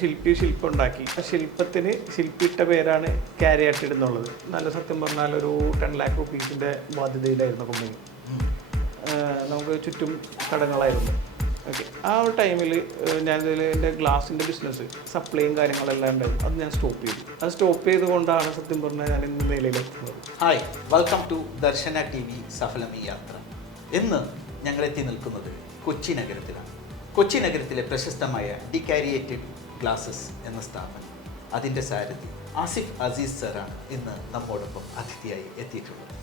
ശില്പം ഉണ്ടാക്കി. ആ ശില്പത്തിന് ശില്പിയിട്ട പേരാണ് കാരിയാറ്റിഡ് എന്നുള്ളത്. നല്ല സത്യം പറഞ്ഞാൽ ഒരു 10 lakh rupees ബാധ്യതയിലായിരുന്നു കമ്പനി. നമുക്ക് ചുറ്റും കടങ്ങളായിരുന്നു. ഓക്കെ, ആ ഒരു ടൈമിൽ ഞാനിതിൽ എൻ്റെ ഗ്ലാസിൻ്റെ ബിസിനസ് സപ്ലൈയും കാര്യങ്ങളെല്ലാം ഉണ്ടായിരുന്നു. അത് ഞാൻ സ്റ്റോപ്പ് ചെയ്തു. അത് സ്റ്റോപ്പ് ചെയ്തുകൊണ്ടാണ് സത്യം പറഞ്ഞാൽ ഞാൻ ഇന്ന് നിലയിലെത്തുന്നത്. Hi, welcome to Darshana TV സഫലം ഈ യാത്ര. ഇന്ന് ഞങ്ങൾ എത്തി നിൽക്കുന്നത് കൊച്ചി നഗരത്തിലാണ്. കൊച്ചി നഗരത്തിലെ പ്രശസ്തമായ ഡികാരിയേറ്റഡ് ഗ്ലാസസ് എന്ന സ്ഥാപനം, അതിൻ്റെ സാരഥി ആസിഫ് അസീസ് സാറാണ് ഇന്ന് നമ്മോടൊപ്പം അതിഥിയായി എത്തിയിട്ടുള്ളത്.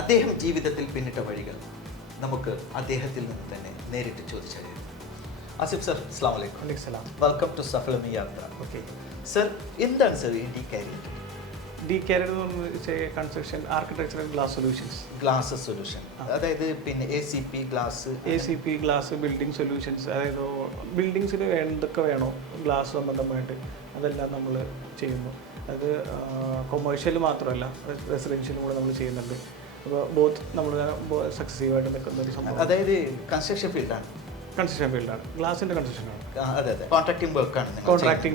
അദ്ദേഹം ജീവിതത്തിൽ പിന്നിട്ട വഴികൾ നമുക്ക് അദ്ദേഹത്തിൽ നിന്ന് തന്നെ നേരിട്ട് ചോദിച്ചറിയാം. ആസിഫ് സർ, അസ്സലാമു അലൈക്കും. വെൽക്കം ടു സഫലം ഈ യാത്ര. ഓക്കെ സർ, എന്താണ് സർ ഈ ഡികാരിയേറ്റഡ്? ഡികാരിയേറ്റഡ് എന്ന് പറഞ്ഞാൽ construction architectural glass solutions. Glass solution, അതായത് പിന്നെ ACP ഗ്ലാസ് ബിൽഡിംഗ് സൊല്യൂഷൻസ്. അതായത് ബിൽഡിങ്സിന് എന്തൊക്കെ വേണോ ഗ്ലാസ് സംബന്ധമായിട്ട് അതെല്ലാം നമ്മൾ ചെയ്യുന്നു. അത് കൊമേഴ്ഷ്യൽ മാത്രമല്ല, റെസിഡൻഷ്യലും കൂടെ നമ്മൾ ചെയ്യുന്നുണ്ട്. അപ്പോൾ ബോത്ത് നമ്മൾ സക്സസീവായിട്ട് നിൽക്കുന്ന ഒരു സംഭവം. അതായത് കൺസ്ട്രക്ഷൻ ഫീൽഡാണ് ഗ്ലാസിൻ്റെ കൺസ്ട്രക്ഷനാണ്. അതെ അതെ, കോൺട്രാക്ടിംഗ്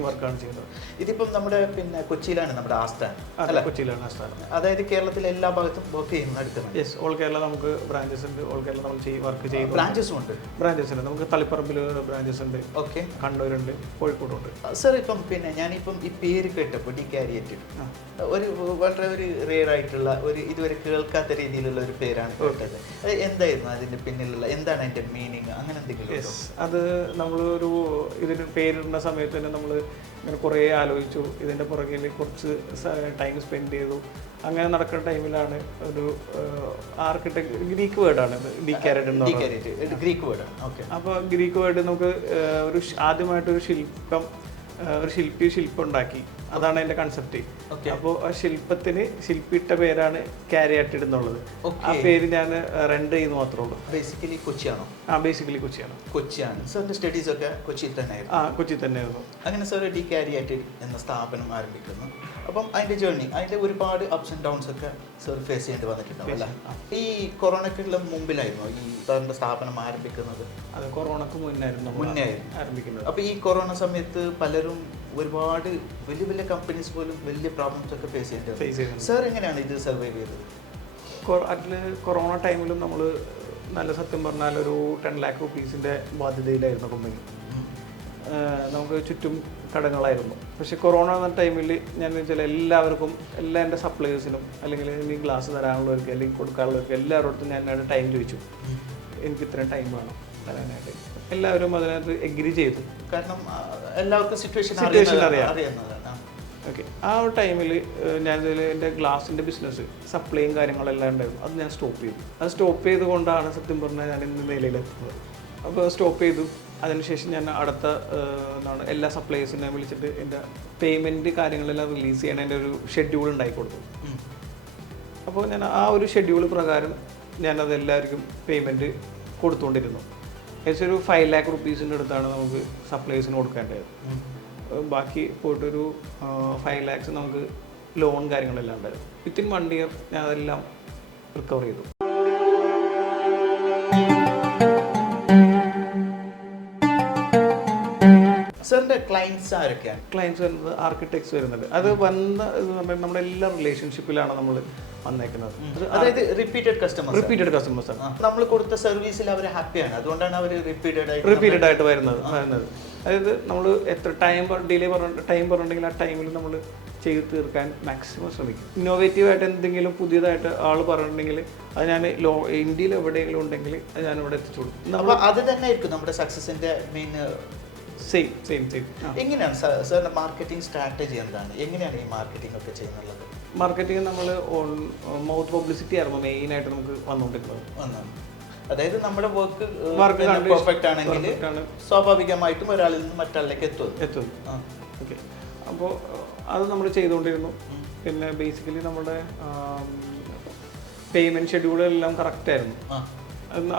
വർക്കാണ് ചെയ്യുന്നത്. ഇതിപ്പം നമ്മുടെ പിന്നെ കൊച്ചിയിലാണ് നമ്മുടെ ആസ്ഥാനം. അല്ല, കൊച്ചിയിലാണ് ആസ്ഥാനം. അതായത് കേരളത്തിലെ എല്ലാ ഭാഗത്തും വർക്ക് ചെയ്യുന്ന എടുക്കുന്നത്. യെസ്, ഓൾ കേരള നമുക്ക് ബ്രാഞ്ചസ് ഉണ്ട്. ഓൾ കേരള നമ്മൾ വർക്ക് ചെയ്യും. ബ്രാഞ്ചസും ഉണ്ട്. നമുക്ക് തളിപ്പറമ്പിൽ ബ്രാഞ്ചസ് ഉണ്ട്. ഓക്കെ, കണ്ണൂരുണ്ട്, കോഴിക്കോടുണ്ട്. സർ, ഇപ്പം പിന്നെ ഞാനിപ്പം ഈ പേര് കേട്ടപ്പോൾ ഡികാരിയേറ്റഡ് വളരെ ഒരു റെയർ ആയിട്ടുള്ള ഒരു ഇതുവരെ കേൾക്കാത്ത രീതിയിലുള്ള ഒരു പേരാണ് കേട്ടത്. എന്തായിരുന്നു അതിന്റെ പിന്നിലുള്ള, എന്താണ് അതിന്റെ മീനിങ്, അങ്ങനെ എന്തെങ്കിലും? അത് നമ്മളൊരു ഇതിന് പേരിടുന്ന സമയത്ത് തന്നെ നമ്മൾ ഇങ്ങനെ കുറേ ആലോചിച്ചു. ഇതിൻ്റെ പുറകിൽ കുറച്ച് ടൈം സ്പെൻഡ് ചെയ്തു. അങ്ങനെ നടക്കുന്ന ടൈമിലാണ് ഒരു ഗ്രീക്ക് വേർഡാണ് ഡികാരിയേറ്റഡ് എന്ന് പറയുന്നത്. ഗ്രീക്ക് വേർഡാണ്. ഓക്കെ, അപ്പോൾ ഗ്രീക്ക് വേർഡ് നമുക്ക് ആദ്യമായിട്ടൊരു ശില്പം ഉണ്ടാക്കി. അതാണ് അതിന്റെ കൺസെപ്റ്റ്. അപ്പോൾ ആ ശില്പത്തിന് ശില്പിയിട്ട പേരാണ് കാരിയാറ്റിഡ് എന്നുള്ളത്. ആ പേര് ഞാൻ റെൻഡർ ചെയ്യുന്നു മാത്രമേ ഉള്ളൂ. ബേസിക്കലി കൊച്ചിയാണോ? ബേസിക്കലി കൊച്ചിയാണ്. സാറിന്റെ സ്റ്റഡീസ് ഒക്കെ കൊച്ചിയിൽ തന്നെയായിരുന്നു? കൊച്ചി തന്നെയായിരുന്നു. അങ്ങനെ സാർ ഡികാരിയേറ്റഡ് എന്ന സ്ഥാപനം ആരംഭിക്കുന്നു. അപ്പം അതിന്റെ ജേർണി, അതിന്റെ ഒരുപാട് അപ്സ് ആൻഡ് ഡൗൺസ് ഒക്കെ സാർ ഫേസ് ചെയ്യേണ്ടി വന്നിട്ടുണ്ടാവും അല്ലേ? ഈ കൊറോണക്കുള്ള മുമ്പിലായിരുന്നു ഈ സാറിന്റെ സ്ഥാപനം ആരംഭിക്കുന്നത്? അത് കൊറോണക്ക് മുന്നേ ആരംഭിക്കുന്നത്. അപ്പൊ ഈ കൊറോണ സമയത്ത് പലരും ഒരുപാട് വലിയ വലിയ കമ്പനീസ് പോലും വലിയ പ്രോബ്ലംസ് ഒക്കെ ഫേസ് ചെയ്യേണ്ടി. സാർ എങ്ങനെയാണ് ഇത് സർവൈവ് ചെയ്തത്? അതിൽ കൊറോണ ടൈമിലും നമ്മൾ നല്ല സത്യം പറഞ്ഞാൽ ഒരു 10 lakh rupees ബാധ്യതയിലായിരുന്നു കമ്പനി. നമുക്ക് ചുറ്റും കടങ്ങളായിരുന്നു. പക്ഷേ കൊറോണ എന്ന ടൈമിൽ ഞാൻ വെച്ചാൽ എല്ലാവർക്കും, എല്ലാ എൻ്റെ സപ്ലയേഴ്സിനും അല്ലെങ്കിൽ ഈ ഗ്ലാസ് തരാനുള്ളവർക്ക് അല്ലെങ്കിൽ കൊടുക്കാനുള്ളവർക്ക് എല്ലാവരോടത്തും ഞാൻ ടൈം ചോദിച്ചു. എനിക്ക് ഇത്രയും ടൈം വേണം തരാനായിട്ട്. എല്ലാവരും അതിനകത്ത് എഗ്രി ചെയ്തു. കാരണം എല്ലാവർക്കും സിറ്റുവേഷൻ അറിയാവുന്നതാണ്. ഓക്കെ, ആ ഒരു ടൈമിൽ ഞാനിതിൽ എൻ്റെ ഗ്ലാസിൻ്റെ ബിസിനസ് സപ്ലൈയും കാര്യങ്ങളെല്ലാം ഉണ്ടായിരുന്നു. അത് ഞാൻ സ്റ്റോപ്പ് ചെയ്തു. അത് സ്റ്റോപ്പ് ചെയ്തുകൊണ്ടാണ് സത്യം പറഞ്ഞാൽ ഞാൻ ഇന്ന് നിലയിലെത്തുന്നത്. അപ്പോൾ സ്റ്റോപ്പ് ചെയ്തു. അതിനുശേഷം ഞാൻ അടുത്ത എല്ലാ സപ്ലൈസിനെ വിളിച്ചിട്ട് എൻ്റെ പേയ്മെൻറ്റ് കാര്യങ്ങളെല്ലാം റിലീസ് ചെയ്യാൻ എൻ്റെ ഒരു ഷെഡ്യൂൾ ഉണ്ടാക്കി കൊടുത്തു. അപ്പോൾ ഞാൻ ആ ഒരു ഷെഡ്യൂൾ പ്രകാരം ഞാനത് എല്ലാവർക്കും പേയ്മെൻറ്റ് കൊടുത്തുകൊണ്ടിരുന്നു. ഏകദേശം ഒരു 5 lakh rupees അടുത്താണ് നമുക്ക് സപ്ലൈസിന് കൊടുക്കേണ്ടത്. ബാക്കി പോയിട്ടൊരു 5 lakhs നമുക്ക് ലോൺ കാര്യങ്ങളെല്ലാം ഉണ്ടായിരുന്നു. വിത്തിൻ 1 year ഞാൻ അതെല്ലാം റിക്കവർ ചെയ്തു. സാറിന്റെ ക്ലയൻസ് ആരൊക്കെയാണ്? ക്ലയൻസ് വരുന്നത് ആർക്കിടെക്ട്സ് വരുന്നുണ്ട്. അത് നമ്മുടെ എല്ലാ റിലേഷൻഷിപ്പിലാണ് നമ്മൾ വന്നേക്കുന്നത്. അതായത് റിപ്പീറ്റഡ് കസ്റ്റമേഴ്സ് ആണ്. നമ്മൾ കൊടുത്ത സർവീസിൽ അവർ ഹാപ്പിയാണ്, അതുകൊണ്ടാണ് അവർ റിപ്പീറ്റഡ് ആയിട്ട് വരുന്നത്. അതായത് നമ്മൾ എത്ര ടൈം പറഞ്ഞിട്ടുണ്ടെങ്കിൽ ആ ടൈമിൽ നമ്മൾ ചെയ്ത് തീർക്കാൻ മാക്സിമം ശ്രമിക്കും. ഇന്നോവേറ്റീവായിട്ട് എന്തെങ്കിലും പുതിയതായിട്ട് ആൾ പറഞ്ഞിട്ടുണ്ടെങ്കിൽ അത് ഞാൻ ഇന്ത്യയിൽ എവിടെയെങ്കിലും ഉണ്ടെങ്കിൽ അത് ഞാനിവിടെ എത്തിച്ചു കൊടുക്കും. അത് തന്നെ ആയിരിക്കും നമ്മുടെ സക്സസിന്റെ മെയിൻ. സെയിം എങ്ങനെയാണ് സാറിന്റെ മാർക്കറ്റിംഗ് സ്ട്രാറ്റജി? എന്താണ്, എങ്ങനെയാണ് ഈ മാർക്കറ്റിംഗ് ഒക്കെ ചെയ്യുന്നത്? മാർക്കറ്റിംഗ് നമ്മൾ മൗത്ത് പബ്ലിസിറ്റി ആയിരുന്നു മെയിനായിട്ട് നമുക്ക് വന്നുകൊണ്ടിരുന്നത്. അതായത് നമ്മുടെ Work വർക്ക് കണ്ട് പെർഫെക്റ്റ് ആണെങ്കിൽ perfect ആണ്. സ്വാഭാവികമായിട്ടും ഒരാളിൽ നിന്ന് മറ്റാളിലേക്ക് എത്തും. എത്തുന്നു. ഓക്കെ, അപ്പോൾ അത് നമ്മൾ ചെയ്തുകൊണ്ടിരുന്നു. പിന്നെ ബേസിക്കലി നമ്മുടെ പേയ്മെൻറ്റ് ഷെഡ്യൂളെല്ലാം കറക്റ്റായിരുന്നു.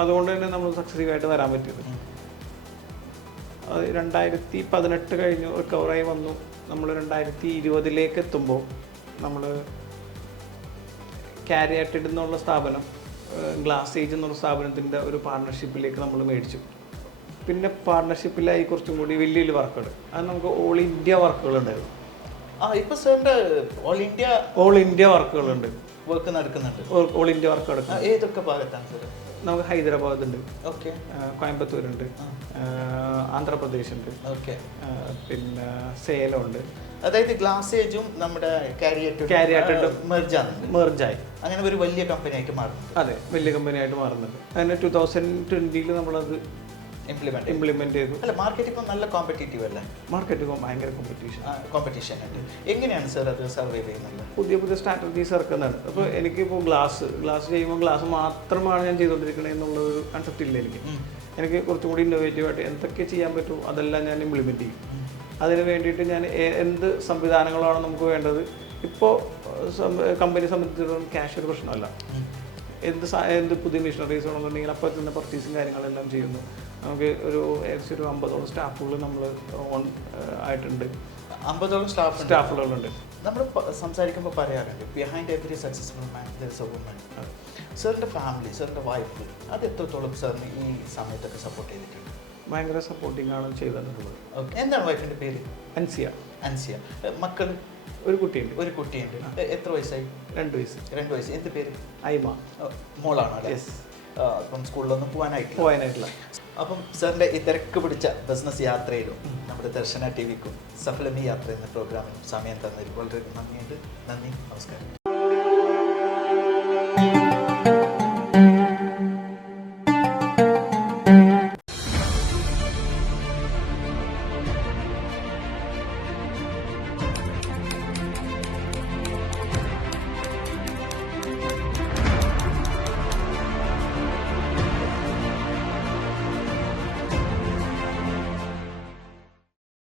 അതുകൊണ്ട് തന്നെ നമ്മൾ സക്സസീവായിട്ട് വരാൻ പറ്റിയത്. അത് 2018 കഴിഞ്ഞു റിക്കവറായി വന്നു. നമ്മൾ 2020 എത്തുമ്പോൾ നമ്മൾ കാരിയാറ്റഡ് എന്നുള്ള സ്ഥാപനം ഗ്ലാസ് ഏജ് എന്നുള്ള സ്ഥാപനത്തിൻ്റെ ഒരു പാർട്ണർഷിപ്പിലേക്ക് നമ്മൾ മേടിച്ചു. പിന്നെ പാർട്ണർഷിപ്പിലായി കുറച്ചും കൂടി വലിയ വലിയ വർക്കുകൾ. അത് നമുക്ക് ഓൾ ഇന്ത്യ വർക്കുകൾ ഉണ്ടായിരുന്നു. ഇപ്പോൾ സാറിൻ്റെ ഓൾ ഇന്ത്യ വർക്കുകളുണ്ട്, വർക്ക് നടക്കുന്നുണ്ട്. ഓൾ ഇന്ത്യ വർക്ക് നടക്കുന്നത് ഏതൊക്കെ ഭാഗത്താണ് സാർ? നമുക്ക് ഹൈദരാബാദ് ഉണ്ട്, ഓക്കെ, കോയമ്പത്തൂരുണ്ട്, ആന്ധ്രാപ്രദേശ് ഉണ്ട്, ഓക്കെ, പിന്നെ സേലം ഉണ്ട്. അതായത് ഗ്ലാസ് ഏജും നമ്മുടെ കാരിയാറ്റഡ് മെർജായി അങ്ങനെ ഒരു വലിയ കമ്പനി ആയിട്ട് മാറുന്നു. അതെ, വലിയ കമ്പനി ആയിട്ട് മാറുന്നുണ്ട്. അങ്ങനെ 2020 നമ്മളത് ഇംപ്ലിമെന്റ് ചെയ്തു. അല്ല, മാർക്കറ്റ് ഇപ്പം നല്ല കോമ്പറ്റീറ്റീവ് അല്ലേ? മാർക്കറ്റ് ഭയങ്കര കോമ്പറ്റീഷൻ ഉണ്ട്. എങ്ങനെയാണ് സാർ അത് സർവൈവ് ചെയ്യുന്നത്? പുതിയ പുതിയ സ്ട്രാറ്റജീസ് ഇറക്കുന്നുണ്ട്. അപ്പോൾ എനിക്കിപ്പോൾ ഗ്ലാസ് ചെയ്യുമ്പോൾ ഗ്ലാസ് മാത്രമാണ് ഞാൻ ചെയ്തുകൊണ്ടിരിക്കണത് എന്നുള്ള ഒരു കൺസെപ്റ്റ് ഇല്ല എനിക്ക്. എനിക്ക് കുറച്ചും കൂടി ഇന്നോവേറ്റീവായിട്ട് എന്തൊക്കെ ചെയ്യാൻ പറ്റുമോ അതെല്ലാം ഞാൻ ഇംപ്ലിമെൻറ്റ് ചെയ്യും. അതിന് വേണ്ടിയിട്ട് ഞാൻ എന്ത് സംവിധാനങ്ങളാണ് നമുക്ക് വേണ്ടത്. ഇപ്പോൾ കമ്പനി സംബന്ധിച്ചിടത്തോളം ക്യാഷ് ഒരു പ്രശ്നമല്ല. എന്ത് പുതിയ മെഷീനറീസ് ആണെന്നുണ്ടെങ്കിൽ അപ്പോൾ തന്നെ പർച്ചേസും കാര്യങ്ങളെല്ലാം ചെയ്യുന്നു. നമുക്ക് ഏകദേശം ഒരു 50ഓളം സ്റ്റാഫുകൾ നമ്മൾ ഓൺ ആയിട്ടുണ്ട്. 50ഓളം സ്റ്റാഫുകളുണ്ട്. നമ്മൾ സംസാരിക്കുമ്പോൾ പറയാറുണ്ട്, behind every successful man there is a woman. സാറിൻ്റെ ഫാമിലി, സാറിൻ്റെ വൈഫ്, അത് എത്രത്തോളം സാറിന് ഈ സമയത്തൊക്കെ സപ്പോർട്ട് ചെയ്തിട്ടുണ്ട്? ഭയങ്കര സപ്പോർട്ടിംഗ് ആണ് ചെയ്തിട്ടുള്ളത്. ഓക്കെ, എന്താണ് വൈഫിൻ്റെ പേര്? അൻസിയ. മക്കൾ? ഒരു കുട്ടിയുണ്ട്. എത്ര വയസ്സായി? 2 വയസ്സ്. 2 വയസ്സ്. എന്ത് പേര്? ഐമ. മോളാണോ? യെസ്. അപ്പം സ്കൂളിലൊന്നും പോകാനായിട്ടില്ല. അപ്പം സാറിൻ്റെ ഈ തിരക്ക് പിടിച്ച ബിസിനസ് യാത്രയിലും നമ്മുടെ ദർശന ടി വിക്കും സഫലമി യാത്ര എന്ന പ്രോഗ്രാമിനും സമയം തന്നതിൽ വളരെ നന്ദിയുണ്ട്. നന്ദി, നമസ്കാരം.